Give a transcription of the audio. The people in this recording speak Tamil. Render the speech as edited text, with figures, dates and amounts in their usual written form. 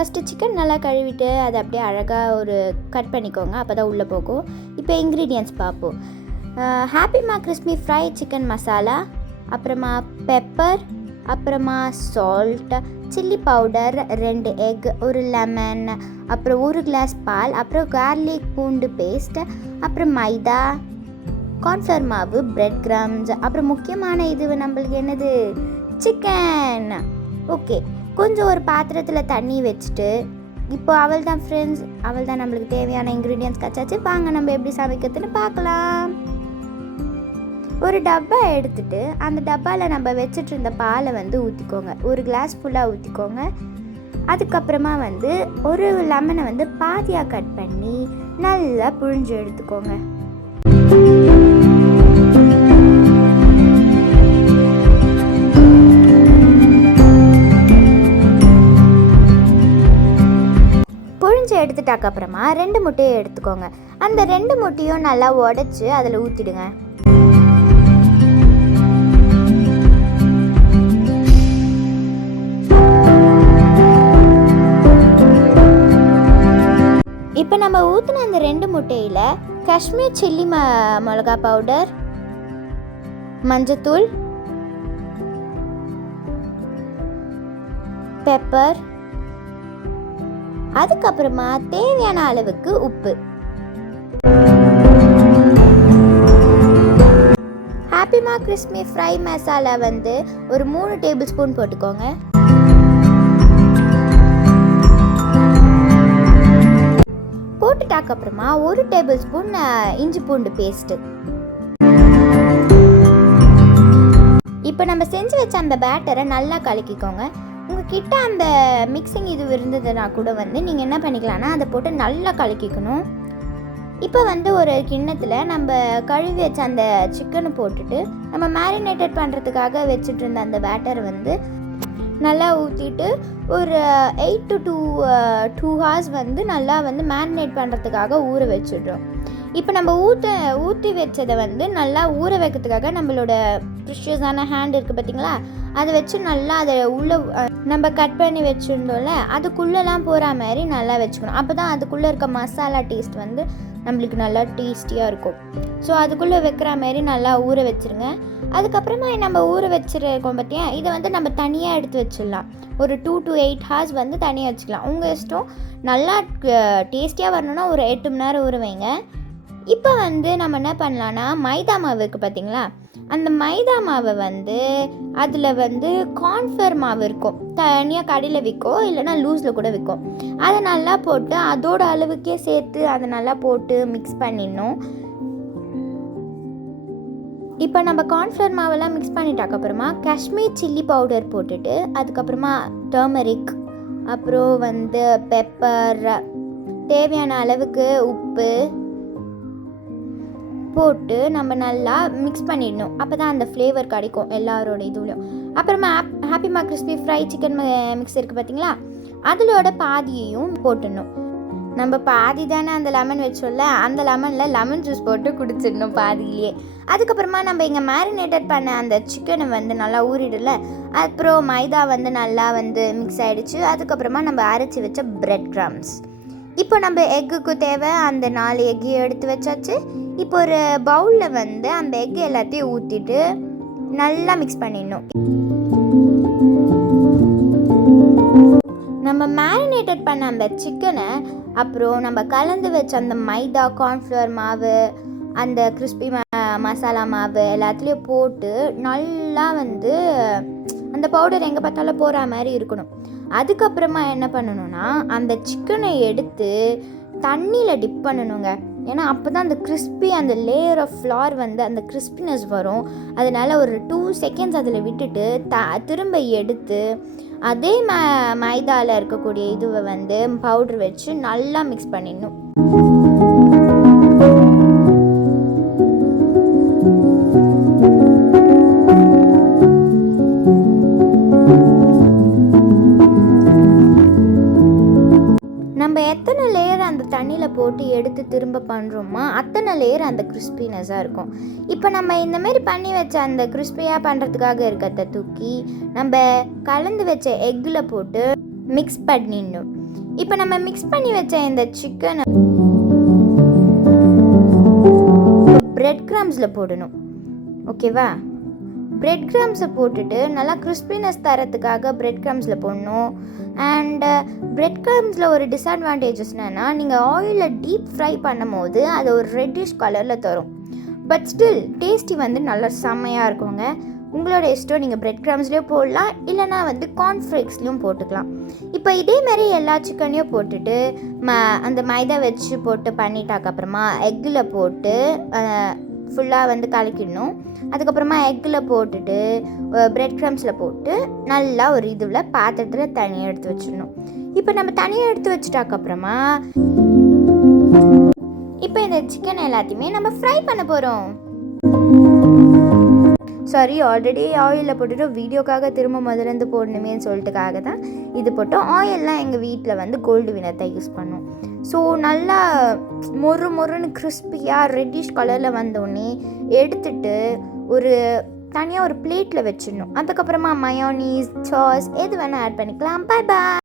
ஃபஸ்ட்டு சிக்கன் நல்லா கழுவிட்டு அதை அப்படியே அழகாக ஒரு கட் பண்ணிக்கோங்க, அப்போ தான் உள்ளே போகும். இப்போ இன்க்ரீடியன்ட்ஸ் பார்ப்போம். ஹாப்பிமா கிறிஸ்பி ஃப்ரை சிக்கன் மசாலா, அப்புறமா பெப்பர், அப்புறமா சால்ட், சில்லி பவுடர், 2 எக், ஒரு லெமன், அப்புறம் 1 கிளாஸ் பால், அப்புறம் கார்லிக் பூண்டு பேஸ்ட், அப்புறம் மைதா, கார்ன்ஃப்ளவர் மாவு, பிரெட் கிரம்ஸ், அப்புறம் முக்கியமான இது நம்மளுக்கு என்னது, சிக்கன். ஓகே, கொஞ்சம் ஒரு பாத்திரத்தில் தண்ணி வச்சுட்டு இப்போ அவள் தான் ஃப்ரெண்ட்ஸ், அவள் தான் நம்மளுக்கு தேவையான இன்க்ரீடியன்ட்ஸ் கச்சாச்சு. வாங்க நம்ம எப்படி சமைக்கிறதுன்னு பார்க்கலாம். ஒரு டப்பா எடுத்துகிட்டு அந்த டப்பாவில் நம்ம வச்சுட்டு இருந்த பாலை ஊற்றிக்கோங்க. 1 கிளாஸ் ஃபுல்லாக ஊற்றிக்கோங்க. அதுக்கப்புறமா ஒரு லெமனை பாதியாக கட் பண்ணி நல்லா புழிஞ்சு எடுத்துக்கோங்க. எடுத்துட்டாக்கப்புறமா 2 முட்டையை எடுத்துக்கோங்க. அந்த 2 முட்டையும் நல்லா உடைச்சு அதில் ஊற்றிடுங்க. இப்போ நம்ம ஊற்றின அந்த 2 முட்டையில் காஷ்மீர் சில்லி மிளகா பவுடர், மஞ்சத்தூள், பெப்பர், அதுக்கப்புறமா தேவையான அளவுக்கு உப்பு. ஹாப்பிமா கிறிஸ்பி ஃப்ரை மசாலா ஒரு 3 டேபிள் ஸ்பூன் போட்டுக்கோங்க. போட்டுட்டாக்கப்புறமா 1 டேபிள் ஸ்பூன் இஞ்சி பூண்டு பேஸ்ட்டு. இப்போ நம்ம செஞ்சு வச்ச அந்த பேட்டரை நல்லா கலக்கிக்கோங்க. உங்ககிட்ட அந்த மிக்சிங் இது இருந்ததுன்னா கூட நீங்கள் என்ன பண்ணிக்கலாம்னா அதை போட்டு நல்லா கலக்கிக்கணும். இப்போ ஒரு கிண்ணத்தில் நம்ம கழுவி வச்ச அந்த சிக்கனை போட்டுட்டு நம்ம மேரினேட்டட் பண்ணுறதுக்காக வச்சுட்டு இருந்த அந்த பேட்டரை நல்லா ஊற்றிட்டு ஒரு 8 to 2 hours நல்லா மேரினேட் பண்ணுறதுக்காக ஊற வச்சுடுறோம். இப்போ நம்ம ஊற்றி வச்சதை நல்லா ஊற வைக்கிறதுக்காக நம்மளோட ப்ரிஷியஸான ஹேண்ட் இருக்குது பார்த்தீங்களா, அதை வச்சு நல்லா அதை உள்ளே நம்ம கட் பண்ணி வச்சுருந்தோம்ல அதுக்குள்ளெலாம் போகிற மாதிரி நல்லா வச்சுக்கணும். அப்போ தான் அதுக்குள்ளே இருக்க மசாலா டேஸ்ட் நம்மளுக்கு நல்லா டேஸ்டியாக இருக்கும். ஸோ அதுக்குள்ளே வைக்கிற மாதிரி நல்லா ஊற வச்சுருங்க. அதுக்கப்புறமா நம்ம ஊற வச்சுருக்கோம் பார்த்தியா, இதை நம்ம தனியாக எடுத்து வச்சிடலாம். ஒரு 2 to 8 hours தனியாக வச்சுக்கலாம், உங்கள் இஷ்டம். நல்லா டேஸ்டியாக வரணுன்னா ஒரு 8 மணி நேரம் ஊற வைங்க. இப்போ நம்ம என்ன பண்ணலான்னா, மைதா மாவு இருக்குது பார்த்தீங்களா, அந்த மைதா மாவை அதில் கார்ன்ஃப்ளவர் மாவு இருக்கும், தனியாக கடையில் விற்கும், இல்லைனா லூஸில் கூட விற்கும். அதை நல்லா போட்டு அதோட அளவுக்கே சேர்த்து அதை நல்லா போட்டு மிக்ஸ் பண்ணிடணும். இப்போ நம்ம கார்ன்ஃப்ளவர் மாவெல்லாம் மிக்ஸ் பண்ணிட்டாக்கப்புறமா காஷ்மீர் சில்லி பவுடர் போட்டுட்டு அதுக்கப்புறமா டர்மரிக், அப்புறம் பெப்பர், தேவையான அளவுக்கு உப்பு போட்டு நம்ம நல்லா மிக்ஸ் பண்ணிடணும். அப்போ தான் அந்த ஃப்ளேவர் கிடைக்கும் எல்லாரோட இதுலையும். அப்புறமா ஹாப்பிமா கிறிஸ்பி ஃப்ரை சிக்கன் மிக்ஸ் இருக்குது பார்த்தீங்களா, அதிலோட பாதியையும் போட்டுடணும். நம்ம பாதி தானே அந்த லெமன் வச்சோம்ல, அந்த லெமனில் லெமன் ஜூஸ் போட்டு குடிச்சிடணும் பாதியிலேயே. அதுக்கப்புறமா நம்ம இங்கே மேரினேட்டட் பண்ண அந்த சிக்கனை நல்லா ஊறிடல, அப்புறம் மைதா நல்லா மிக்ஸ் ஆகிடுச்சு. அதுக்கப்புறமா நம்ம அரைச்சி வச்ச பிரெட் கிரம்ஸ். இப்போ நம்ம எக்குக்கு தேவை அந்த 4 எக்கையும் எடுத்து வச்சாச்சு. இப்போ ஒரு பவுலில் அந்த எக்கு எல்லாத்தையும் ஊற்றிட்டு நல்லா மிக்ஸ் பண்ணிடணும். நம்ம மேரினேட்டட் பண்ண அந்த சிக்கனை, அப்புறம் நம்ம கலந்து வச்ச அந்த மைதா, கார்ன்ஃப்ளவர் மாவு, அந்த கிறிஸ்பி மசாலா மாவு எல்லாத்துலேயும் போட்டு நல்லா அந்த பவுடர் எங்கே பார்த்தாலும் போகிற மாதிரி இருக்கணும். அதுக்கப்புறமா என்ன பண்ணணும்னா, அந்த சிக்கனை எடுத்து தண்ணியில் டிப் பண்ணணுங்க. ஏன்னா அப்போ தான் அந்த கிறிஸ்பி, அந்த லேயர் ஆஃப் ஃப்ளார் அந்த கிறிஸ்பினஸ் வரும். அதனால் ஒரு 2 seconds அதில் விட்டுட்டு திரும்ப எடுத்து அதே மைதாவில் இருக்கக்கூடிய இதுவை பவுட்ரு வச்சு நல்லா மிக்ஸ் பண்ணிடணும். நம்ம எத்தனை லேயர் அந்த தண்ணியில் போட்டு எடுத்து திரும்ப பண்ணுறோமா அத்தனை லேயர் அந்த கிறிஸ்பினஸாக இருக்கும். இப்போ நம்ம இந்தமாரி பண்ணி வச்ச அந்த கிறிஸ்பியாக பண்ணுறதுக்காக இருக்கிறத தூக்கி நம்ம கலந்து வச்ச எக்கில் போட்டு மிக்ஸ் பண்ணிடணும். இப்போ நம்ம மிக்ஸ் பண்ணி வச்ச இந்த சிக்கனை பிரெட் கிரம்ஸில் போடணும். ஓகேவா? பிரெட் கிரம்ஸை போட்டுட்டு நல்லா கிறிஸ்பினஸ் தரத்துக்காக பிரெட் கிரம்ஸில் போடணும். அண்ட் பிரெட் கிரம்ஸில் ஒரு டிஸ்அட்வான்டேஜஸ் என்னென்னா, நீங்கள் ஆயிலில் டீப் ஃப்ரை பண்ணும் போது அது ஒரு ரெட்டிஷ் கலரில் தரும். பட் ஸ்டில் டேஸ்டி வந்து நல்லா செம்மையாக இருக்குங்க. உங்களோட இஷ்டம், நீங்கள் பிரெட் கிரம்ஸ்லேயும் போடலாம், இல்லைனா வந்து கார்ன்ஃப்ளேக்ஸ்லேயும் போட்டுக்கலாம். இப்போ இதேமாரி எல்லா சிக்கனையும் போட்டுட்டு அந்த மைதா வச்சு போட்டு பண்ணிட்டாக்கப்புறமா எக்கில் போட்டு ஃபுல்லாக வந்து கலக்கிடணும். அதுக்கப்புறமா எக்கில் போட்டுட்டு பிரெட் க்ரம்ஸில் போட்டு நல்லா ஒரு இதில் பாத்திரத்தில் தனியாக எடுத்து வச்சிடணும். இப்போ நம்ம தனியாக எடுத்து வச்சுட்டாக்கப்புறமா இப்போ இந்த சிக்கன் எல்லாத்தையுமே நம்ம ஃப்ரை பண்ண போகிறோம். சாரி, ஆல்ரெடி ஆயிலில் போட்டுட்டு வீடியோக்காக திரும்ப முதலேருந்து போடணுமேன்னு சொல்லிட்டுக்காக தான் இது போட்டோம். ஆயிலெலாம் எங்கள் வீட்டில் வந்து கோல்டு வினர் தான் யூஸ் பண்ணோம். ஸோ நல்லா மொறுன்னு கிறிஸ்பியாக ரெட்டிஷ் கலரில் வந்தோடனே எடுத்துட்டு ஒரு தனியாக ஒரு பிளேட்டில் வச்சிடணும். அதுக்கப்புறமா மயோனீஸ், சாஸ் எது வேணால் ஆட் பண்ணிக்கலாம். பாய் பாய்.